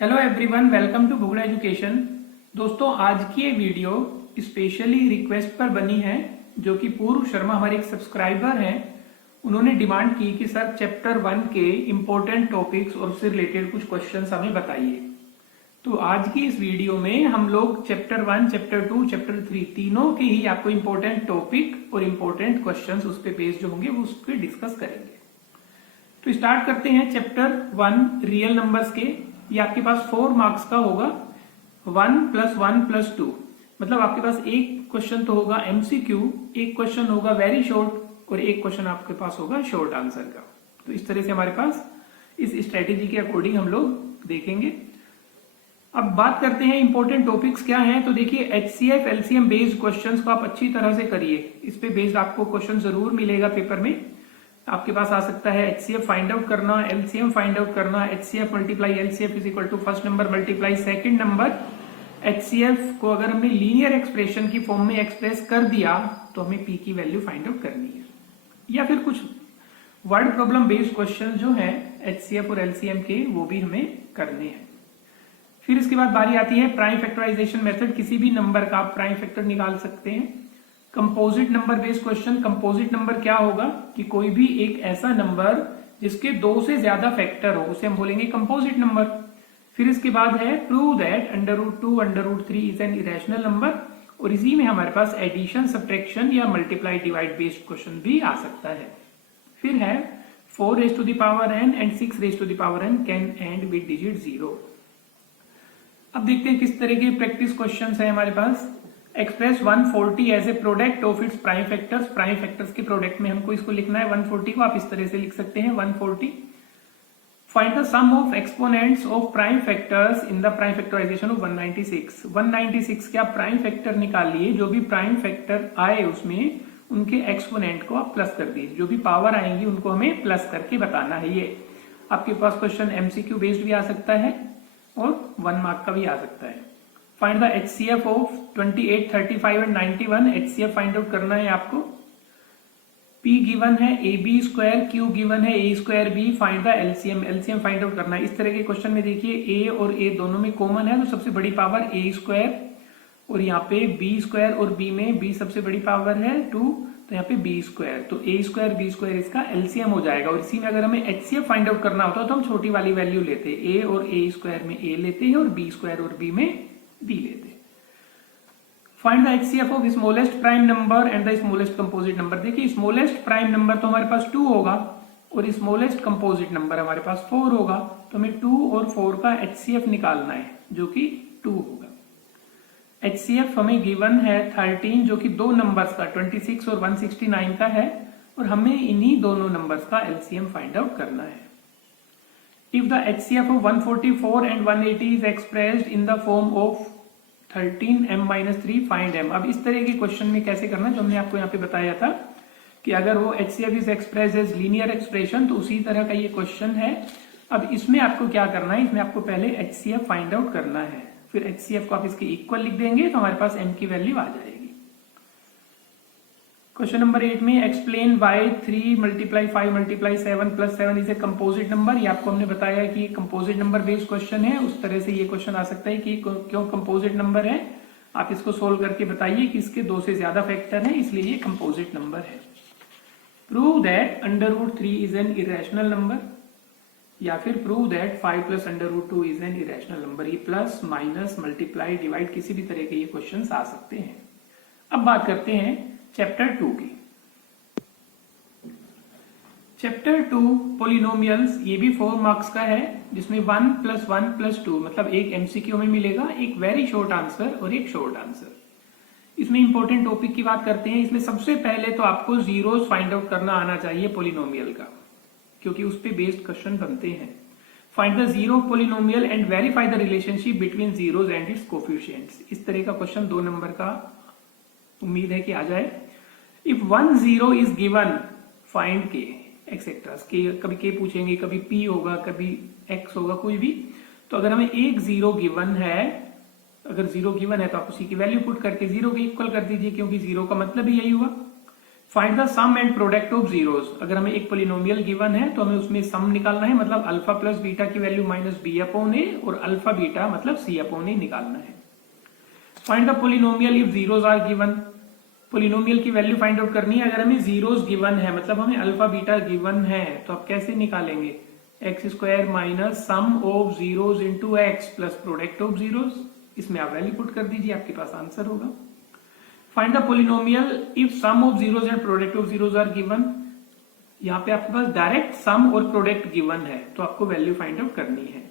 Hello everyone, welcome to Bhugra education. दोस्तों, आज की ये वीडियो स्पेशली रिक्वेस्ट पर बनी है, जो कि पूर्व शर्मा हमारे एक सब्सक्राइबर हैं। उन्होंने डिमांड की कि सर चैप्टर 1 के इम्पोर्टेंट टॉपिक्स और उससे रिलेटेड कुछ क्वेश्चंस हमें बताइए। तो आज की इस वीडियो में हम लोग चैप्टर 1, चैप्टर 2, चैप्टर 3 तीनों के ही आपको इम्पोर्टेंट टॉपिक और इम्पोर्टेंट क्वेश्चंस उस पर बेस्ड जो होंगे वो उस पर डिस्कस करेंगे। तो स्टार्ट करते हैं चैप्टर 1 रियल नंबर्स के। ये आपके पास 4 मार्क्स का होगा, 1 + 1 + 2। मतलब आपके पास एक क्वेश्चन तो होगा एमसीक्यू, एक क्वेश्चन होगा वेरी शॉर्ट और एक क्वेश्चन आपके पास होगा शॉर्ट आंसर का। तो इस तरह से हमारे पास इस स्ट्रेटेजी के अकॉर्डिंग हम लोग देखेंगे। अब बात करते हैं इंपॉर्टेंट टॉपिक्स क्या हैं। तो देखिए, एचसीएफ एलसीएम बेस्ड क्वेश्चंस को आप अच्छी तरह से करिए। इस पे बेस्ड आपको क्वेश्चन जरूर मिलेगा पेपर में। आपके पास आ सकता है एचसीएफ फाइंड आउट करना, एलसीएम फाइंड आउट करना, HCF multiply LCF is equal to first number multiply second number. HCF को अगर हमने लीनियर एक्सप्रेशन की फॉर्म में एक्सप्रेस कर दिया तो हमें पी की वैल्यू फाइंड आउट करनी है। या फिर कुछ वर्ड प्रॉब्लम बेस्ड क्वेश्चन जो है एचसीएफ और एलसीएम के, वो भी हमें करने हैं। फिर इसके बाद बारी आती है प्राइम फैक्टराइजेशन मेथड। किसी भी नंबर का आप प्राइम फैक्टर निकाल सकते हैं। Composite number based question. Composite number क्या होगा कि कोई भी एक ऐसा नंबर जिसके 2 से ज्यादा फैक्टर हो उसे हम बोलेंगे कंपोजिट नंबर। फिर इसके बाद है prove that √2 √3 is an irrational number. और इसी में हमारे पास एडिशन, सब्ट्रैक्शन या मल्टीप्लाई डिवाइड बेस्ड क्वेश्चन भी आ सकता है। फिर है 4n and 6n can and with digit 0। अब देखते हैं किस तरह के प्रैक्टिस क्वेश्चंस है हमारे पास। Express 140 as a product of its prime factors. Prime factors के प्रोडक्ट में हमको इसको लिखना है 140 को। आप इस तरह से लिख सकते हैं 140। Find the sum of exponents of prime factors in the prime factorisation of 196। 196 के आप प्राइम फैक्टर निकालिए। जो भी प्राइम फैक्टर आए उसमें उनके एक्सपोनेंट को आप प्लस कर दीजिए। जो भी पावर आएंगी उनको हमें प्लस करके बताना है। ये आपके पास क्वेश्चन एमसीक्यू बेस्ड भी आ सकता है और 1 मार्क का भी आ सकता है। Find the HCF of 28, 35 and 91। HCF find out करना है आपको। P गिवन है AB², Q गिवन है A²B। Find the LCM, LCM find out करना है। इस तरह के क्वेश्चन में देखिए A और A दोनों में कॉमन है तो सबसे बड़ी पावर A² और यहाँ पे B² और B में B सबसे बड़ी पावर है 2 तो यहाँ पे B²। तो A² B² इसका एलसीएम हो जाएगा। और इसी में अगर हमें एचसीएफ फाइंड आउट करना होता तो हम छोटी वाली वैल्यू लेते, A और A² में A लेते हैं और B² और B में B लेते। Find the HCF of smallest prime number and the smallest composite number. देखिए, स्मॉलेस्ट प्राइम नंबर तो हमारे पास 2 होगा और स्मॉलेस्ट कंपोजिट नंबर हमारे पास 4 होगा। तो हमें 2 और 4 का एचसीएफ निकालना है जो कि 2 होगा। एचसीएफ हमें गिवन है 13 जो कि 2 नंबर्स का 26 और 169 का है और हमें इन्हीं दोनों नंबर्स का एलसीएम फाइंड आउट करना है। If the HCF of 144 and 180 is expressed in the form of 13m-3 find m। अब इस तरह के क्वेश्चन में कैसे करना, जो हमने आपको यहाँ पे बताया था कि अगर वो HCF is expressed as linear expression तो उसी तरह का ये क्वेश्चन है। अब इसमें आपको क्या करना है, इसमें आपको पहले HCF फाइंड आउट करना है। फिर HCF को आप इसके इक्वल लिख देंगे तो हमारे पास m की वैल्यू आ जाएगी। क्वेश्चन नंबर 8 में explain why 3 × 5 × 7 + 7 is a composite number. ये आपको हमने बताया कि कंपोजिट नंबर बेस्ड क्वेश्चन है। उस तरह से ये क्वेश्चन आ सकता है कि क्यों कंपोजिट नंबर है। आप इसको सोल्व करके बताइए कि इसके 2 से ज्यादा फैक्टर है इसलिए ये कंपोजिट नंबर है। Prove that √3 is an irrational number या फिर prove that 5 + √2 is an irrational number. ये प्लस, माइनस, मल्टीप्लाई, डिवाइड किसी भी तरह के ये क्वेश्चन आ सकते हैं। अब बात करते हैं चैप्टर 2 की। चैप्टर 2 पॉलिनोमियल्स, ये भी 4 मार्क्स का है जिसमें 1 + 1 + 2 मतलब एक एमसीक्यू में मिलेगा, एक वेरी शॉर्ट आंसर और एक शॉर्ट आंसर। इसमें इंपॉर्टेंट टॉपिक की बात करते हैं। इसमें सबसे पहले तो आपको जीरोस फाइंड आउट करना आना चाहिए पॉलिनोमियल का, क्योंकि उस पे बेस्ड क्वेश्चन बनते हैं। Find the zero polynomial and verify the relationship between zeros and it's coefficients. इस तरह का क्वेश्चन 2 नंबर का उम्मीद है कि आ जाए। इफ 1 0 इज गिवन फाइंड के एक्सेट्रा। कभी के पूछेंगे, कभी p होगा, कभी x होगा, कोई भी। तो अगर हमें एक 0 गिवन है, अगर 0 गिवन है तो आप उसी की वैल्यू पुट करके 0 के इक्वल कर दीजिए, क्योंकि 0 का मतलब ही यही हुआ। Find the sum and product of zeros. अगर हमें एक पोलिनोमियल गिवन है तो हमें उसमें सम निकालना है, मतलब अल्फा प्लस बीटा की value minus B upon A, और अल्फा बीटा मतलब सी अपॉन ए निकालना है। Find the polynomial if zeros are given. Polynomial की वैल्यू फाइंड आउट करनी है। अगर हमें जीरोज गिवन है, मतलब हमें अल्फा बीटा गिवन है, तो आप कैसे निकालेंगे? X square minus sum of zeros into X plus product of zeros. इसमें आप वैल्यू पुट कर दीजिए, आपके पास आंसर होगा। Find the polynomial if sum of zeros and product of zeros are given. यहाँ पे आपके पास डायरेक्ट सम और प्रोडक्ट गिवन है, तो आपको वैल्यू फाइंड आउट करनी है,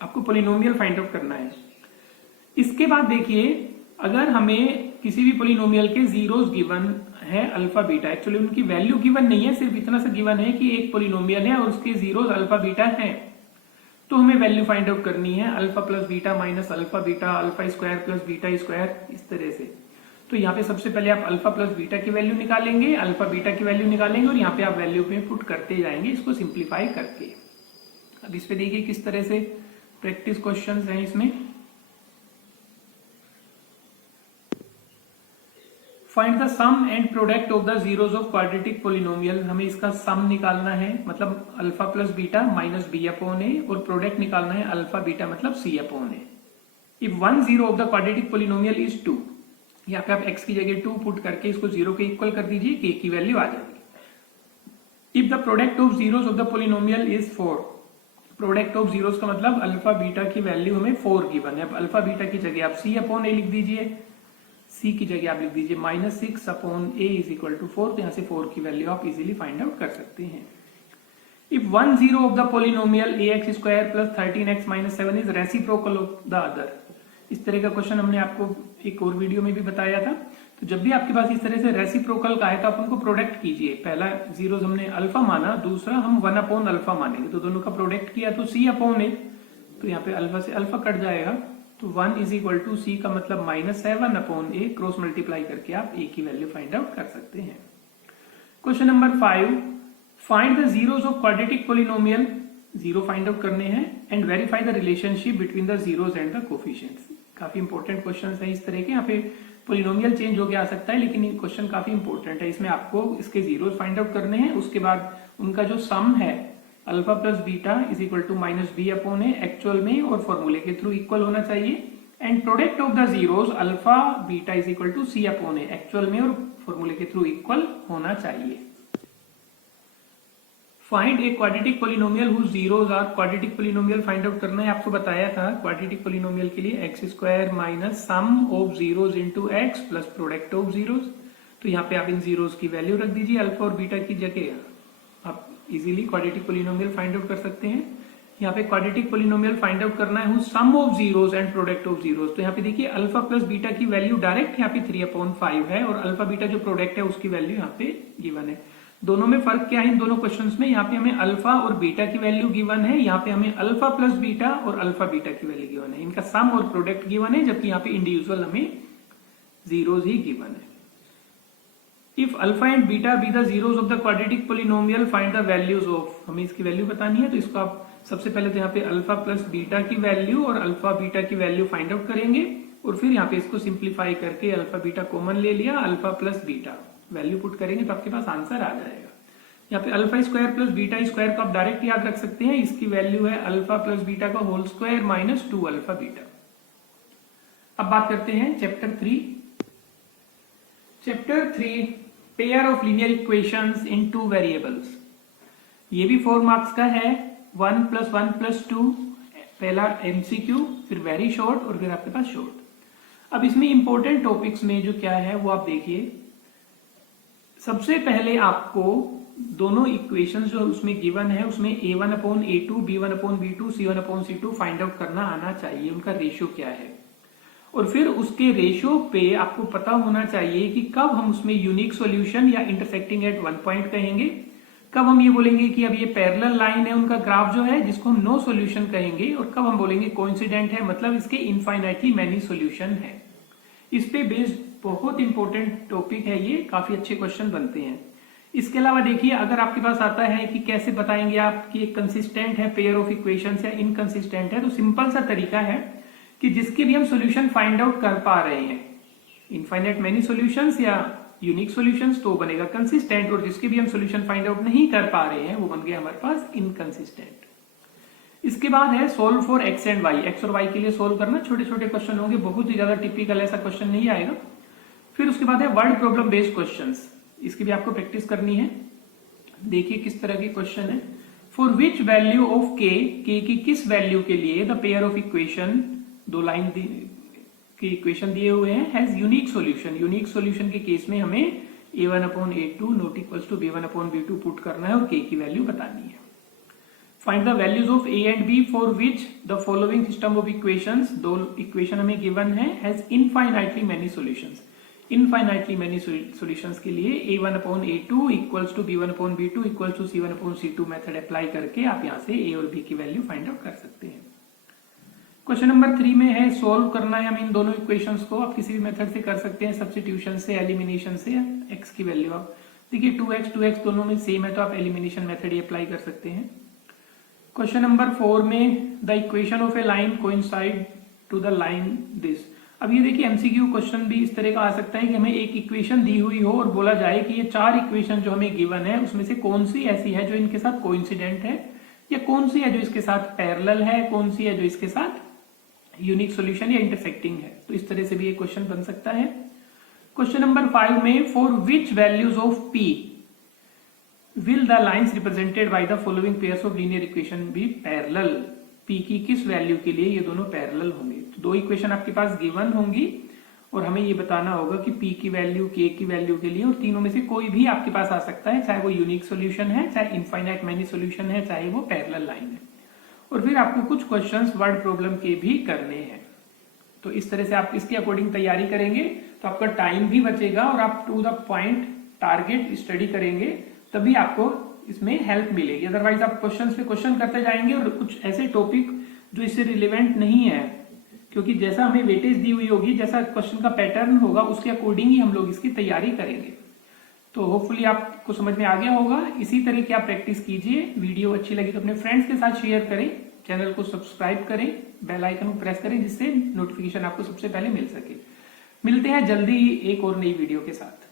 आपको पोलिनोमियल फाइंड आउट करना है। इसके बाद देखिए, अगर हमें किसी भी पोलिनोमियल के जीरोज गिवन है अल्फा बीटा, एक्चुअली उनकी वैल्यू गिवन नहीं है, सिर्फ इतना सा गिवन है कि एक पोलिनोमियल है और उसके जीरोज अल्फा बीटा है, तो हमें वैल्यू फाइंड आउट करनी है alpha plus beta minus alpha beta, alpha square plus beta square, इस तरह से। तो यहाँ पे सबसे पहले आप अल्फा प्लस बीटा की वैल्यू निकालेंगे, अल्फा बीटा की वैल्यू निकालेंगे, और यहाँ पे आप वैल्यू में पुट करते जाएंगे इसको सिंप्लीफाई करके। अब इस पे देखिए किस तरह से प्रैक्टिस क्वेश्चंस हैं इसमें। Find the sum and product of the zeros of quadratic polynomial. हमें इसका सम निकालना है, मतलब alpha plus beta minus B upon A, और प्रोडक्ट निकालना है अल्फा बीटा मतलब C upon A. If one zero of the quadratic polynomial is 2, यहाँ पे आप x की जगह 2 पुट करके इसको 0 के इक्वल कर दीजिए, k की वैल्यू आ जाएगी। If the product of zeros of the polynomial is 4, product of zeros का मतलब अल्फा बीटा की वैल्यू हमें 4 गिवन है। अब अल्फा बीटा की जगह आप c अपॉन ए लिख दीजिए, c की जगह आप लिख दीजिए minus 6 upon A is equal to 4, तो यहाँ से 4 की वैल्यू आप इजीली फाइंड आउट कर सकते हैं। If one zero of the polynomial ax square plus 13x minus 7 is reciprocal of the other. इस तरह का क्वेश्चन हमने आपको एक और वीडियो में भी बताया था। तो जब भी आपके पास इस तरह से रेसिप्रोकल का है तो आप उनको प्रोडक्ट कीजिए। पहला जीरोज हमने अल्फा माना, दूसरा हम 1 अपॉन अल्फा मानेंगे, तो दोनों का प्रोडक्ट किया तो c अपॉन ए, तो यहाँ पे अल्फा से अल्फा कट जाएगा, तो 1 इज इक्वल टू c का मतलब माइनस 7 अपॉन ए, क्रॉस मल्टीप्लाई करके आप a की वैल्यू फाइंड आउट कर सकते हैं। Question number 5, find the zeros of quadratic polynomial. Zero find out करने हैं and verify the relationship between the zeros and the coefficients. काफी इंपॉर्टेंट क्वेश्चन है इस तरह के। यहाँ पे पोलिनोमियल चेंज होकर आ सकता है, लेकिन ये क्वेश्चन काफी इंपॉर्टेंट है। इसमें आपको इसके जीरोज फाइंड आउट करने हैं, उसके बाद उनका जो सम है alpha plus beta is equal to minus B upon A actual में और फॉर्मूले के थ्रू इक्वल होना चाहिए, and product of the zeros alpha beta is equal to C upon A actual में और फॉर्मूले के थ्रू इक्वल होना चाहिए। Find a quadratic polynomial whose zeros are. Quadratic polynomial find out करना है, आपको बताया था क्वाड्रेटिक पोलिनोमियल के लिए X square minus sum of zeros into X plus product of zeros. तो यहाँ पे आप इन जीरोज की वैल्यू रख दीजिए अल्फा और बीटा की जगह, आप easily quadratic polynomial find out कर सकते हैं। यहाँ पे क्वाड्रेटिक पोलिनोमियल फाइंड आउट करना है whose sum of zeros and product of zeros. तो यहाँ पे देखिए अल्फा प्लस बीटा की वैल्यू डायरेक्ट यहाँ पे 3/5 है, और अल्फा बीटा जो प्रोडक्ट है उसकी वैल्यू यहाँ पे गिवन है। दोनों में फर्क क्या है इन दोनों क्वेश्चंस में? यहाँ पे हमें अल्फा और बीटा की वैल्यू गिवन है, यहाँ पे हमें अल्फा प्लस बीटा और अल्फा बीटा की वैल्यू गिवन है। इनका सम और प्रोडक्ट गिवन है, जबकि यहाँ पे इंडिविजुअल हमें जीरोज ही गिवन है। If alpha and beta be the zeros of the quadratic polynomial find the values of. हमें इसकी वैल्यू बतानी है, तो इसको आप सबसे पहले तो यहाँ पे अल्फा प्लस बीटा की वैल्यू और अल्फा बीटा की वैल्यू फाइंड आउट करेंगे, और फिर यहाँ पे इसको सिंप्लीफाई करके अल्फा बीटा कॉमन ले लिया, alpha plus beta value put करेंगे तो आपके पास आंसर आ जाएगा। यहाँ पे alpha square plus beta square को आप डायरेक्ट याद रख सकते हैं, इसकी वैल्यू है अल्फा प्लस बीटा का whole square minus 2 alpha beta. अब बात करते हैं chapter 3। Chapter 3 pair of linear equations in 2 variables. ये भी 4 मार्क्स का है, 1 + 1 + 2, पहला एमसीक्यू, फिर वेरी शॉर्ट और फिर आपके पास शॉर्ट। अब इसमें इंपॉर्टेंट टॉपिक्स में जो क्या है वो आप देखिए। सबसे पहले आपको दोनों इक्वेशंस जो उसमें गिवन है उसमें a1/a2, b1/b2, c1/c2 find out करना आना चाहिए, उनका रेशियो क्या है। और फिर उसके रेशियो पे आपको पता होना चाहिए कि कब हम उसमें यूनिक सॉल्यूशन या इंटरसेक्टिंग एट वन पॉइंट कहेंगे, कब हम ये बोलेंगे कि अब ये पैरेलल लाइन है उनका ग्राफ जो है जिसको हम नो सॉल्यूशन कहेंगे, और कब हम बोलेंगे कोइंसिडेंट है मतलब इसके इनफाइनाइटली मैनी सॉल्यूशन है। इस पे बेस्ड बहुत इंपॉर्टेंट टॉपिक है ये, काफी अच्छे क्वेश्चन बनते हैं। इसके अलावा देखिए अगर आपके पास आता है कि कैसे बताएंगे आप कि कंसिस्टेंट है पेयर ऑफ इक्वेशंस या इनकंसिस्टेंट है, तो सिंपल सा तरीका है कि जिसके भी हम सॉल्यूशन फाइंड आउट कर पा रहे हैं, इनफाइनाइट मैनी सॉल्यूशंस या यूनिक सॉल्यूशंस तो बनेगा कंसिस्टेंट, और जिसके भी हम सॉल्यूशन फाइंड आउट नहीं कर पा रहे हैं वो बन गया हमारे पास इनकंसिस्टेंट। इसके बाद है solve for X and Y. X और वाई के लिए सोल्व करना, छोटे छोटे क्वेश्चन होंगे, बहुत ही ज्यादा टिपिकल ऐसा क्वेश्चन नहीं आएगा। फिर उसके बाद है वर्ड प्रॉब्लम बेस्ड क्वेश्चंस, इसकी भी आपको प्रैक्टिस करनी है। देखिए किस तरह के क्वेश्चन है। फॉर विच वैल्यू ऑफ के की किस वैल्यू के लिए द पेयर ऑफ इक्वेशन, दो लाइन के इक्वेशन दिए हुए हैं, has unique solution. Unique solution के केस में हमें a1/a2 not equals to b1/b2 put करना है और k की वैल्यू बतानी है। Find the values of a and b for which the following system of equations, दो इक्वेशन हमें गिवन है, has infinitely many solutions. Infinitely many solutions के लिए a1/a2 equals to b1/b2 equals to c1/c2 method apply करके आप यहां से a और b की वैल्यू फाइंड आउट कर सकते हैं। क्वेश्चन नंबर 3 में है सोल्व करना है हमें इन दोनों इक्वेशंस को। आप किसी भी मेथड से कर सकते हैं, सब्स्टिट्यूशन से, एलिमिनेशन से। x की वैल्यू आप देखिए 2x दोनों में सेम है तो आप एलिमिनेशन मेथड ही अप्लाई कर सकते हैं। क्वेश्चन नंबर 4 में the equation of a line coincide to the line this. अब ये देखिए एमसीक्यू क्वेश्चन भी इस तरह का आ सकता है कि हमें एक इक्वेशन दी हुई हो और बोला जाए कि ये 4 इक्वेशन जो हमें गिवन है उसमें से कौन सी ऐसी है जो इनके साथ कोइंसिडेंट है, या कौन सी है जो इसके साथ पैरेलल है, कौन सी है जो इसके साथ यूनिक सॉल्यूशन या इंटरसेक्टिंग है। तो इस तरह से भी ये क्वेश्चन बन सकता है। क्वेश्चन नंबर 5 में for which values of p will the lines represented by the following pairs of linear equation be parallel. p की किस वैल्यू के लिए ये दोनों पैरेलल होंगे। तो दो इक्वेशन आपके पास गिवन होंगी और हमें ये बताना होगा कि p की वैल्यू k की वैल्यू के लिए, और तीनों में से कोई भी आपके पास आ सकता है, चाहे वो यूनिक सॉल्यूशन है, चाहे इनफाइनाइट मेनी सॉल्यूशन है, चाहे वो पैरेलल लाइन है। और फिर आपको कुछ क्वेश्चंस वर्ड प्रॉब्लम के भी करने हैं। तो इस तरह से आप इसके अकॉर्डिंग तैयारी करेंगे तो आपका टाइम भी बचेगा और आप to the point target study करेंगे, तभी आपको इसमें हेल्प मिलेगी। अदरवाइज आप क्वेश्चंस पे क्वेश्चन करते जाएंगे और कुछ ऐसे टॉपिक जो इससे रिलेवेंट नहीं है, क्योंकि जैसा हमें वेटेज दी हुई होगी, जैसा क्वेश्चन का पैटर्न होगा उसके अकॉर्डिंग ही हम लोग इसकी तैयारी करेंगे। तो होपफुली आपको समझ में आ गया होगा। इसी तरह की आप प्रैक्टिस कीजिए। वीडियो अच्छी लगी तो अपने फ्रेंड्स के साथ शेयर करें, चैनल को सब्सक्राइब करें, बेल आइकन को प्रेस करें जिससे नोटिफिकेशन आपको सबसे पहले मिल सके। मिलते हैं जल्दी ही एक और नई वीडियो के साथ।